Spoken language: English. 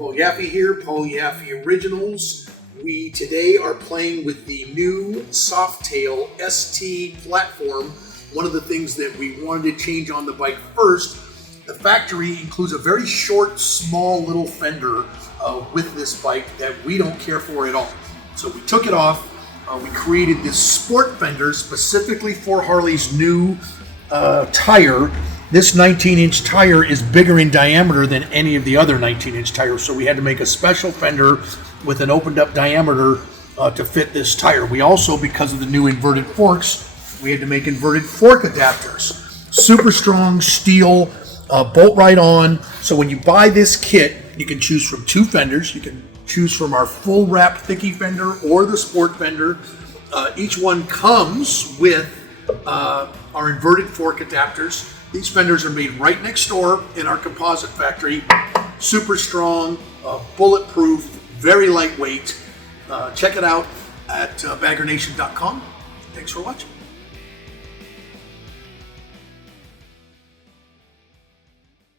Paul Yaffe here, Paul Yaffe Originals. We today are playing with the new Softail ST platform. One of the things that we wanted to change on the bike first, the factory includes a very short, small little fender with this bike that we don't care for at all. So we took it off. We created this sport fender specifically for Harley's new tire. This 19-inch tire is bigger in diameter than any of the other 19-inch tires, so we had to make a special fender with an opened up diameter to fit this tire. We also, because of the new inverted forks, we had to make inverted fork adapters. Super strong steel, bolt right on. So when you buy this kit, you can choose from two fenders. You can choose from our full wrap Thicky fender or the sport fender. Each one comes with our inverted fork adapters. These fenders are made right next door in our composite factory. Super strong, bulletproof, very lightweight. Check it out at baggernation.com. Thanks for watching.